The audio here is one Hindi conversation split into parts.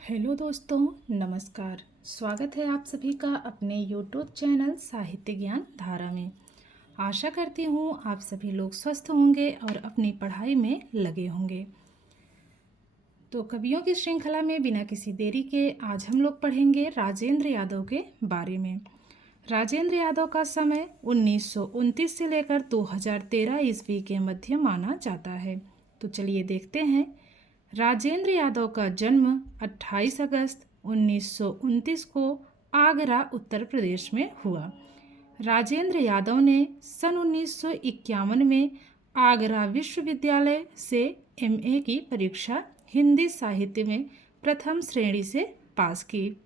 हेलो दोस्तों, नमस्कार। स्वागत है आप सभी का अपने यूट्यूब चैनल साहित्य ज्ञान धारा में। आशा करती हूँ आप सभी लोग स्वस्थ होंगे और अपनी पढ़ाई में लगे होंगे। तो कवियों की श्रृंखला में बिना किसी देरी के आज हम लोग पढ़ेंगे राजेंद्र यादव के बारे में। राजेंद्र यादव का समय 1929 से लेकर 2013 ईस्वी के मध्य माना जाता है। तो चलिए देखते हैं। राजेंद्र यादव का जन्म 28 अगस्त 1929 को आगरा, उत्तर प्रदेश में हुआ। राजेंद्र यादव ने सन 1951 में आगरा विश्वविद्यालय से एमए की परीक्षा हिंदी साहित्य में प्रथम श्रेणी से पास की।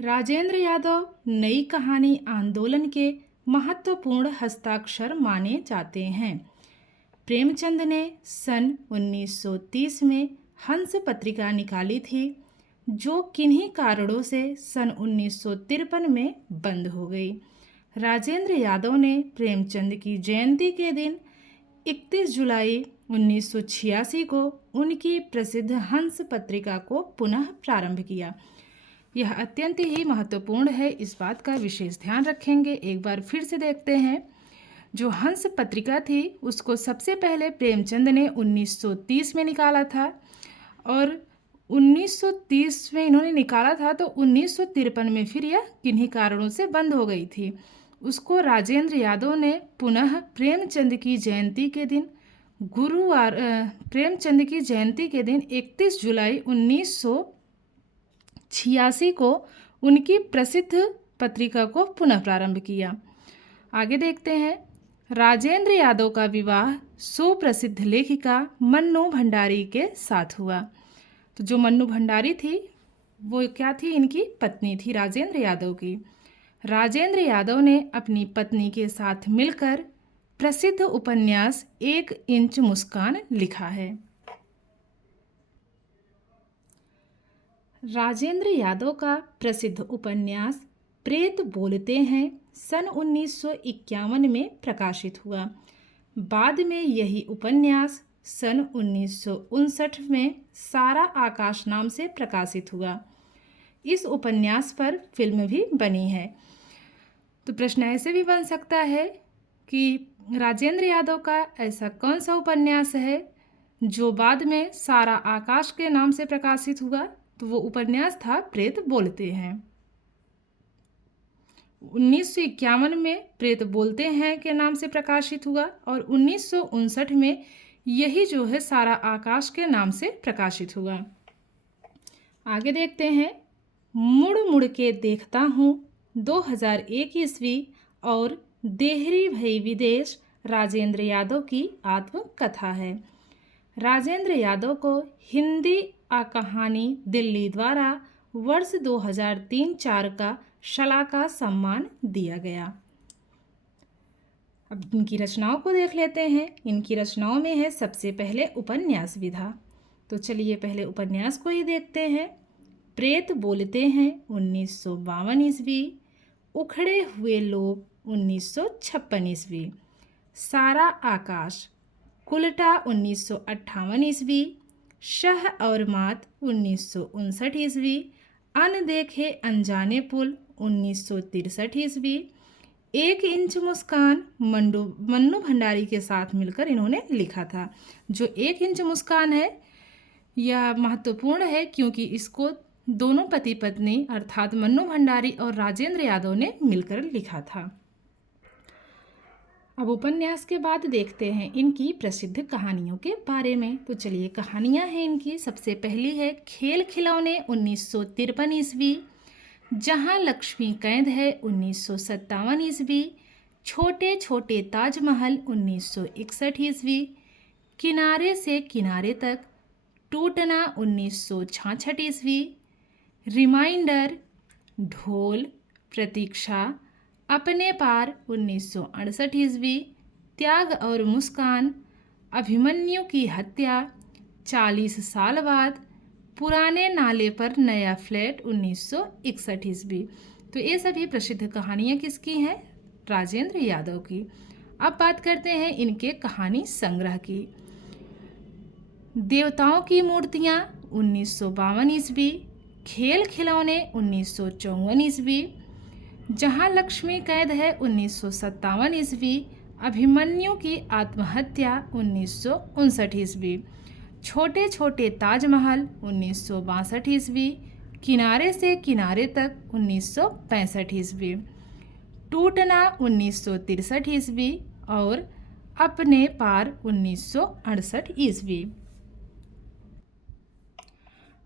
राजेंद्र यादव नई कहानी आंदोलन के महत्वपूर्ण हस्ताक्षर माने जाते हैं। प्रेमचंद ने सन 1930 में हंस पत्रिका निकाली थी, जो किन्हीं कारणों से सन 1953 में बंद हो गई। राजेंद्र यादव ने प्रेमचंद की जयंती के दिन 31 जुलाई 1986 को उनकी प्रसिद्ध हंस पत्रिका को पुनः प्रारंभ किया। यह अत्यंत ही महत्वपूर्ण है, इस बात का विशेष ध्यान रखेंगे। एक बार फिर से देखते हैं। जो हंस पत्रिका थी उसको सबसे पहले प्रेमचंद ने 1930 में निकाला था और 1930 में इन्होंने निकाला था तो 1953 में फिर यह किन्हीं कारणों से बंद हो गई थी। उसको राजेंद्र यादव ने पुनः प्रेमचंद की जयंती के दिन प्रेमचंद की जयंती के दिन 31 जुलाई 1986 को उनकी प्रसिद्ध पत्रिका को पुनः प्रारंभ किया। आगे देखते हैं। राजेंद्र यादव का विवाह सुप्रसिद्ध लेखिका मन्नू भंडारी के साथ हुआ। तो जो मन्नू भंडारी थी वो क्या थी, इनकी पत्नी थी राजेंद्र यादव की। राजेंद्र यादव ने अपनी पत्नी के साथ मिलकर प्रसिद्ध उपन्यास 1 इंच मुस्कान लिखा है। राजेंद्र यादव का प्रसिद्ध उपन्यास प्रेत बोलते हैं सन 1951 में प्रकाशित हुआ। बाद में यही उपन्यास सन 1959 में सारा आकाश नाम से प्रकाशित हुआ। इस उपन्यास पर फिल्म भी बनी है। तो प्रश्न ऐसे भी बन सकता है कि राजेंद्र यादव का ऐसा कौन सा उपन्यास है जो बाद में सारा आकाश के नाम से प्रकाशित हुआ। तो वो उपन्यास था प्रेत बोलते हैं। 1951 में प्रेत बोलते हैं के नाम से प्रकाशित हुआ और 1959 में यही जो है सारा आकाश के नाम से प्रकाशित हुआ। आगे देखते हैं। मुड़ मुड़ के देखता हूँ 2001 ईस्वी और देहरी भई विदेश राजेंद्र यादव की आत्मकथा है। राजेंद्र यादव को हिंदी कहानी दिल्ली द्वारा वर्ष 2003-04 का शलाका सम्मान दिया गया। अब इनकी रचनाओं को देख लेते हैं। इनकी रचनाओं में है सबसे पहले उपन्यास विधा। तो चलिए पहले उपन्यास को ही देखते हैं। प्रेत बोलते हैं 1952 ईस्वी, उखड़े हुए लोग 1956 ईस्वी, सारा आकाश कुलटा 1958 ईस्वी, शह और मात 1959 ईस्वी, अनदेखे अनजाने पुल 1963 ईस्वी, 1 इंच मुस्कान मन्नू भंडारी के साथ मिलकर इन्होंने लिखा था। जो 1 इंच मुस्कान है यह महत्वपूर्ण है क्योंकि इसको दोनों पति पत्नी अर्थात मन्नू भंडारी और राजेंद्र यादव ने मिलकर लिखा था। अब उपन्यास के बाद देखते हैं इनकी प्रसिद्ध कहानियों के बारे में। तो चलिए कहानियां हैं इनकी। सबसे पहली है खेल खिलौने 1953 ईस्वी, जहां लक्ष्मी कैद है 1957 ईस्वी, छोटे छोटे ताजमहल 1961 ईस्वी, किनारे से किनारे तक टूटना 1966 ईस्वी, रिमाइंडर, ढोल, प्रतीक्षा, अपने पार 1968 ईस्वी, त्याग और मुस्कान, अभिमन्यु की हत्या, 40 साल बाद, पुराने नाले पर नया फ्लैट 1961 ईस्वी। तो ये सभी प्रसिद्ध कहानियाँ किसकी हैं? राजेंद्र यादव की। अब बात करते हैं इनके कहानी संग्रह की। देवताओं की मूर्तियाँ 1952 ईस्वी, खेल खिलौने 1954 ईस्वी, जहाँ लक्ष्मी कैद है 1957 ईस्वी, अभिमन्यु की आत्महत्या 1959 ईस्वी, छोटे छोटे ताजमहल 1962 ईस्वी, किनारे से किनारे तक 1965 ईस्वी, टूटना 1963 ईस्वी और अपने पार 1968 ईस्वी।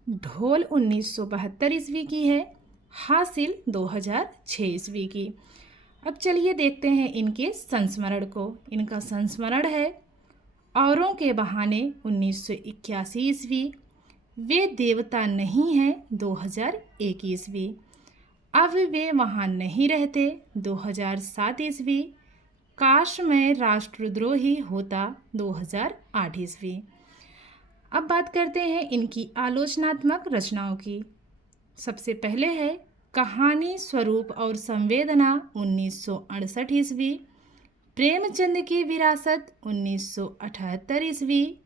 ढोल 1972 ईस्वी की है, हासिल 2006 ईस्वी की। अब चलिए देखते हैं इनके संस्मरण को। इनका संस्मरण है औरों के बहाने 1981 ईस्वी, वे देवता नहीं हैं 2001 ईस्वी, अब वे वहाँ नहीं रहते 2007 ईस्वी, काश मैं राष्ट्रद्रोही होता 2008 ईस्वी। अब बात करते हैं इनकी आलोचनात्मक रचनाओं की। सबसे पहले है कहानी स्वरूप और संवेदना 1968 ईस्वी, प्रेमचंद की विरासत 1978 ईस्वी,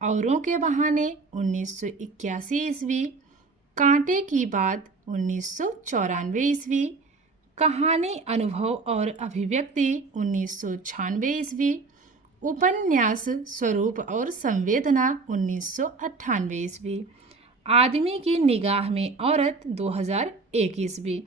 औरों के बहाने 1981 ईस्वी, कांटे की बात 1994 ईस्वी, कहानी अनुभव और अभिव्यक्ति 1996 ईस्वी, उपन्यास स्वरूप और संवेदना 1998 ईस्वी, आदमी की निगाह में औरत 2001 ईस्वी।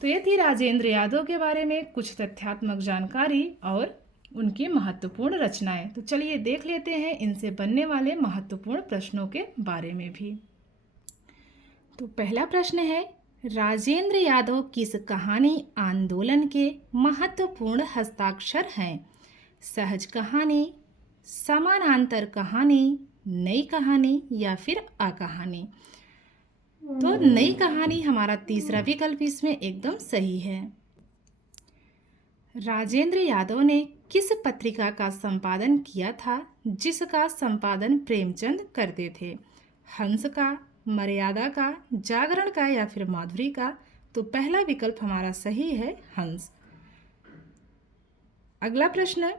तो ये थी राजेंद्र यादव के बारे में कुछ तथ्यात्मक जानकारी और उनकी महत्वपूर्ण रचनाएं। तो चलिए देख लेते हैं इनसे बनने वाले महत्वपूर्ण प्रश्नों के बारे में भी। तो पहला प्रश्न है, राजेंद्र यादव किस कहानी आंदोलन के महत्वपूर्ण हस्ताक्षर हैं? सहज कहानी, समानांतर कहानी, नई कहानी या फिर अकहानी? तो नई कहानी हमारा तीसरा विकल्प इसमें एकदम सही है। राजेंद्र यादव ने किस पत्रिका का संपादन किया था जिसका संपादन प्रेमचंद करते थे? हंस का, मर्यादा का, जागरण का या फिर माधुरी का? तो पहला विकल्प हमारा सही है, हंस। अगला प्रश्न,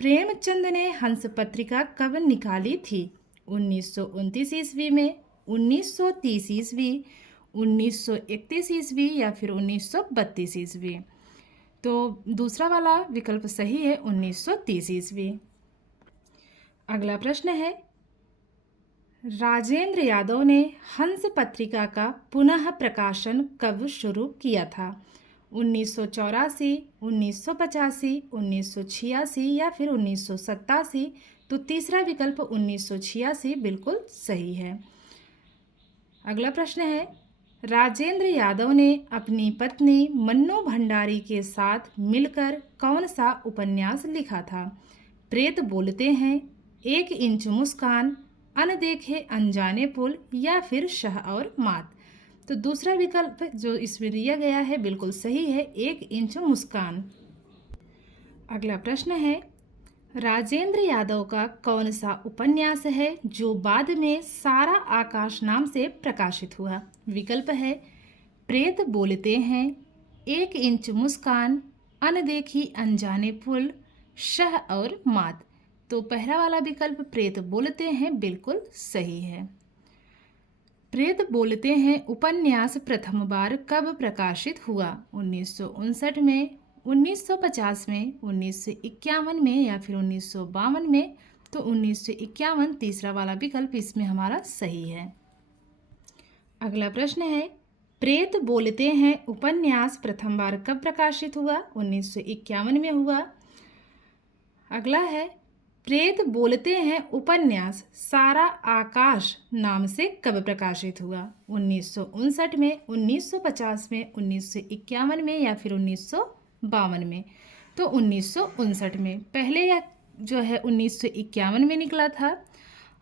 प्रेमचंद ने हंस पत्रिका कब निकाली थी? 1929 ईस्वी में, 1930 ईस्वी, 1931 ईस्वी या फिर 1932 ईस्वी? तो दूसरा वाला विकल्प सही है, 1930 ईस्वी। अगला प्रश्न है, राजेंद्र यादव ने हंस पत्रिका का पुनः प्रकाशन कब शुरू किया था? 1984, 1985, 1986 या फिर 1987? तो तीसरा विकल्प 1986 बिल्कुल सही है। अगला प्रश्न है, राजेंद्र यादव ने अपनी पत्नी मन्नू भंडारी के साथ मिलकर कौन सा उपन्यास लिखा था? प्रेत बोलते हैं, 1 इंच मुस्कान, अनदेखे अनजाने पुल या फिर शह और मात? तो दूसरा विकल्प जो इसमें दिया गया है बिल्कुल सही है, 1 इंच मुस्कान। अगला प्रश्न है, राजेंद्र यादव का कौन सा उपन्यास है जो बाद में सारा आकाश नाम से प्रकाशित हुआ? विकल्प है प्रेत बोलते हैं, 1 इंच मुस्कान, अनदेखी अनजाने पुल, शह और मात? तो पहला वाला विकल्प प्रेत बोलते हैं बिल्कुल सही है। प्रेत बोलते हैं उपन्यास प्रथम बार कब प्रकाशित हुआ? 1959 में, 1950 में, 1951 में या फिर 1952 में? तो 1951 तीसरा वाला विकल्प इसमें हमारा सही है। अगला प्रश्न है, प्रेत बोलते हैं उपन्यास प्रथम बार कब प्रकाशित हुआ? 1951 में हुआ। अगला है, प्रेत बोलते हैं उपन्यास सारा आकाश नाम से कब प्रकाशित हुआ? 1959 में, 1950 में, 1951 में या फिर 1952 में? तो 1959 में। पहले यह जो है 1951 में निकला था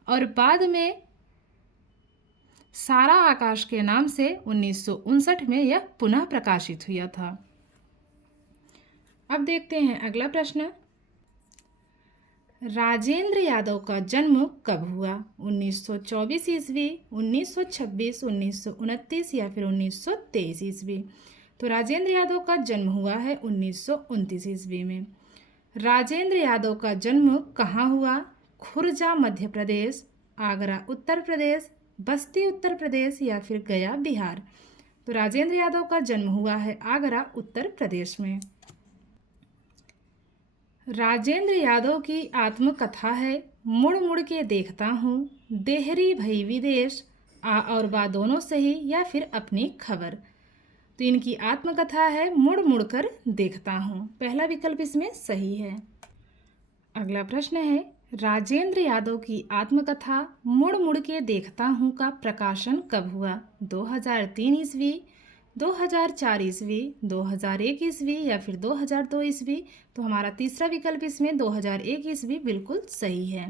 और बाद में सारा आकाश के नाम से 1959 में यह पुनः प्रकाशित हुआ था। अब देखते हैं अगला प्रश्न, राजेंद्र यादव का जन्म कब हुआ? 1924 ईस्वी, 1926, 1929 या फिर 1923 ईस्वी? तो राजेंद्र यादव का जन्म हुआ है 1929 ईस्वी में। राजेंद्र यादव का जन्म कहाँ हुआ? खुर्जा मध्य प्रदेश, आगरा उत्तर प्रदेश, बस्ती उत्तर प्रदेश या फिर गया बिहार। तो राजेंद्र यादव का जन्म हुआ है आगरा उत्तर प्रदेश में। राजेंद्र यादव की आत्मकथा है मुड़ मुड़ के देखता हूँ, देहरी भई विदेश, आ और बा दोनों सही या फिर अपनी खबर। तो इनकी आत्मकथा है मुड़ मुड़ कर देखता हूँ, पहला विकल्प इसमें सही है। अगला प्रश्न है राजेंद्र यादव की आत्मकथा मुड़ मुड़ के देखता हूँ का प्रकाशन कब हुआ? 2003 ईस्वी, 2004 ईस्वी, 2001 ईस्वी या फिर 2002 ईस्वी। तो हमारा तीसरा विकल्प इसमें 2001 ईस्वी बिल्कुल सही है।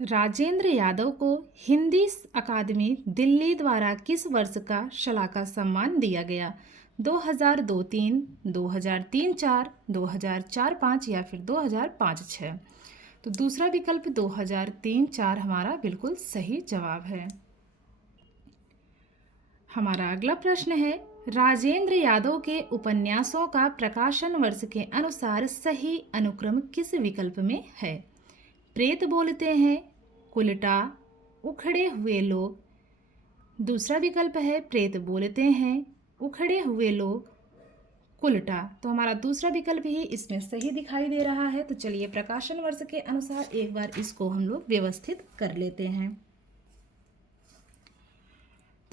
राजेंद्र यादव को हिंदी अकादमी दिल्ली द्वारा किस वर्ष का शलाका सम्मान दिया गया? 2002-3, 2003-4, 2004-5 या फिर 2005-6। तो दूसरा विकल्प 2003-4 हमारा बिल्कुल सही जवाब है। हमारा अगला प्रश्न है राजेंद्र यादव के उपन्यासों का प्रकाशन वर्ष के अनुसार सही अनुक्रम किस विकल्प में है? प्रेत बोलते हैं, कुलटा, उखड़े हुए लोग। दूसरा विकल्प है प्रेत बोलते हैं, उखड़े हुए लोग, कुलटा। तो हमारा दूसरा विकल्प ही इसमें सही दिखाई दे रहा है। तो चलिए प्रकाशन वर्ष के अनुसार एक बार इसको हम लोग व्यवस्थित कर लेते हैं।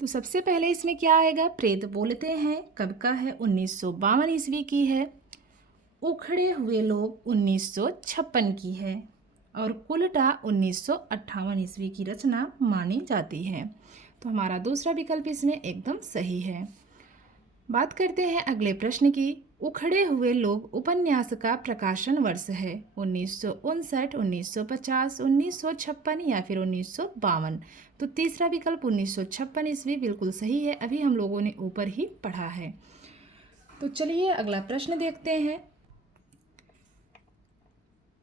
तो सबसे पहले इसमें क्या आएगा? प्रेत बोलते हैं कब का है? 1952 ईस्वी की है। उखड़े हुए लोग 1956 की है और कुलटा 1958 ईस्वी की रचना मानी जाती है। तो हमारा दूसरा विकल्प इसमें एकदम सही है। बात करते हैं अगले प्रश्न की। उखड़े हुए लोग उपन्यास का प्रकाशन वर्ष है 1959, 1950, 1956 या फिर 1952। तो तीसरा विकल्प 1956 ईस्वी बिल्कुल सही है, अभी हम लोगों ने ऊपर ही पढ़ा है। तो चलिए अगला प्रश्न देखते हैं।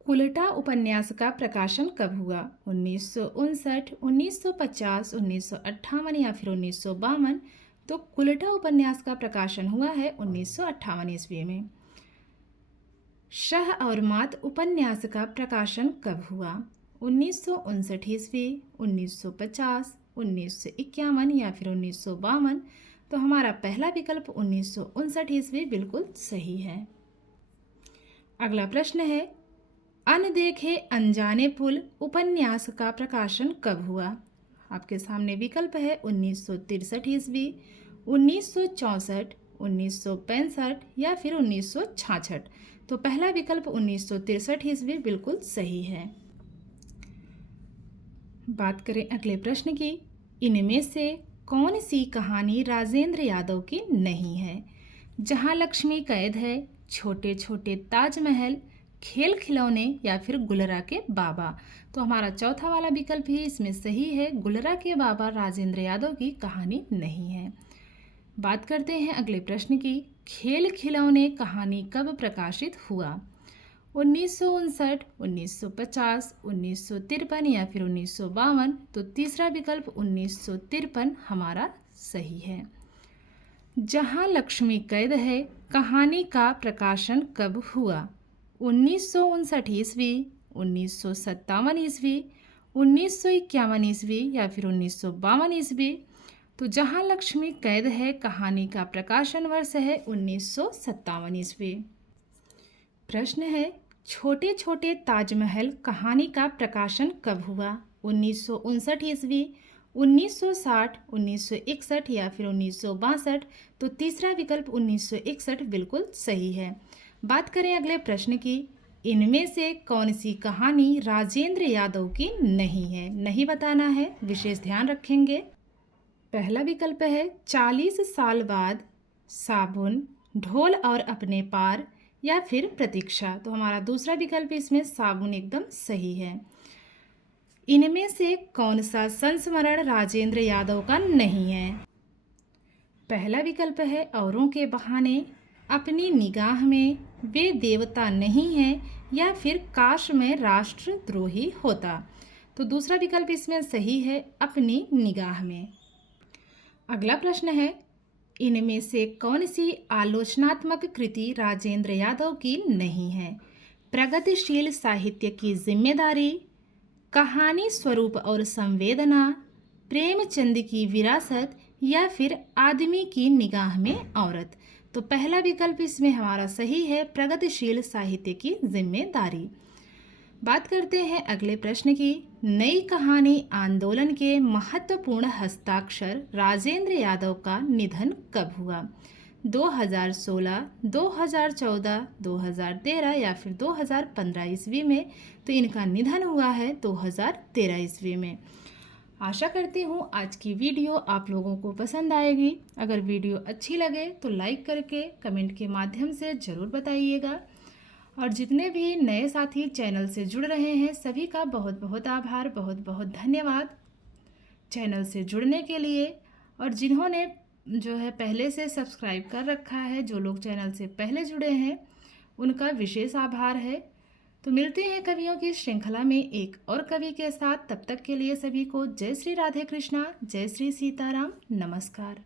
कुलटा उपन्यास का प्रकाशन कब हुआ? 1959, 1950, 1958 या फिर 1952। तो कुलटा उपन्यास का प्रकाशन हुआ है 1958 ईस्वी में। शह और मात उपन्यास का प्रकाशन कब हुआ? 1959 ईस्वी, 1950, 1951 या फिर 1952। तो हमारा पहला विकल्प 1959 ईस्वी बिल्कुल सही है। अगला प्रश्न है अनदेखे अनजाने पुल उपन्यास का प्रकाशन कब हुआ? आपके सामने विकल्प है 1963 ईस्वी, 1964, 1965 या फिर 1966। तो पहला विकल्प 1963 ईस्वी बिल्कुल सही है। बात करें अगले प्रश्न की। इनमें से कौन सी कहानी राजेंद्र यादव की नहीं है? जहां लक्ष्मी कैद है, छोटे छोटे ताजमहल, खेल खिलौने या फिर गुलरा के बाबा। तो हमारा चौथा वाला विकल्प ही इसमें सही है, गुलरा के बाबा राजेंद्र यादव की कहानी नहीं है। बात करते हैं अगले प्रश्न की। खेल खिलौने कहानी कब प्रकाशित हुआ? 1959, 1950, 1953 या फिर 1952। तो तीसरा विकल्प 1953 हमारा सही है। जहां लक्ष्मी कैद है कहानी का प्रकाशन कब हुआ? 1959 ईस्वी, 1957 ईस्वी, 1951 ईस्वी या फिर 1952 ईस्वी। तो जहां लक्ष्मी कैद है कहानी का प्रकाशन वर्ष है 1957 ईस्वी। प्रश्न है छोटे छोटे ताजमहल कहानी का प्रकाशन कब हुआ? 1959 ईस्वी, 1960, 1961 या फिर 1962। तो तीसरा विकल्प 1961 बिल्कुल सही है। बात करें अगले प्रश्न की। इनमें से कौन सी कहानी राजेंद्र यादव की नहीं है? नहीं बताना है, विशेष ध्यान रखेंगे। पहला विकल्प है 40 साल बाद, साबुन, ढोल और अपने पार या फिर प्रतीक्षा। तो हमारा दूसरा विकल्प इसमें साबुन एकदम सही है। इनमें से कौन सा संस्मरण राजेंद्र यादव का नहीं है? पहला विकल्प है औरों के बहाने, अपनी निगाह में, वे देवता नहीं हैं या फिर काश में राष्ट्रद्रोही होता। तो दूसरा विकल्प इसमें सही है, अपनी निगाह में। अगला प्रश्न है इनमें से कौन सी आलोचनात्मक कृति राजेंद्र यादव की नहीं है? प्रगतिशील साहित्य की जिम्मेदारी, कहानी स्वरूप और संवेदना, प्रेमचंद की विरासत या फिर आदमी की निगाह में औरत। तो पहला विकल्प इसमें हमारा सही है, प्रगतिशील साहित्य की जिम्मेदारी। बात करते हैं अगले प्रश्न की। नई कहानी आंदोलन के महत्वपूर्ण हस्ताक्षर राजेंद्र यादव का निधन कब हुआ? 2016, 2014, 2013 या फिर 2015 ईस्वी में। तो इनका निधन हुआ है 2013 ईस्वी में। आशा करती हूँ आज की वीडियो आप लोगों को पसंद आएगी। अगर वीडियो अच्छी लगे तो लाइक करके कमेंट के माध्यम से ज़रूर बताइएगा। और जितने भी नए साथी चैनल से जुड़ रहे हैं सभी का बहुत बहुत आभार, बहुत बहुत धन्यवाद चैनल से जुड़ने के लिए। और जिन्होंने जो है पहले से सब्सक्राइब कर रखा है, जो लोग चैनल से पहले जुड़े हैं उनका विशेष आभार है। तो मिलते हैं कवियों की श्रृंखला में एक और कवि के साथ। तब तक के लिए सभी को जय श्री राधे कृष्णा, जय श्री सीताराम, नमस्कार।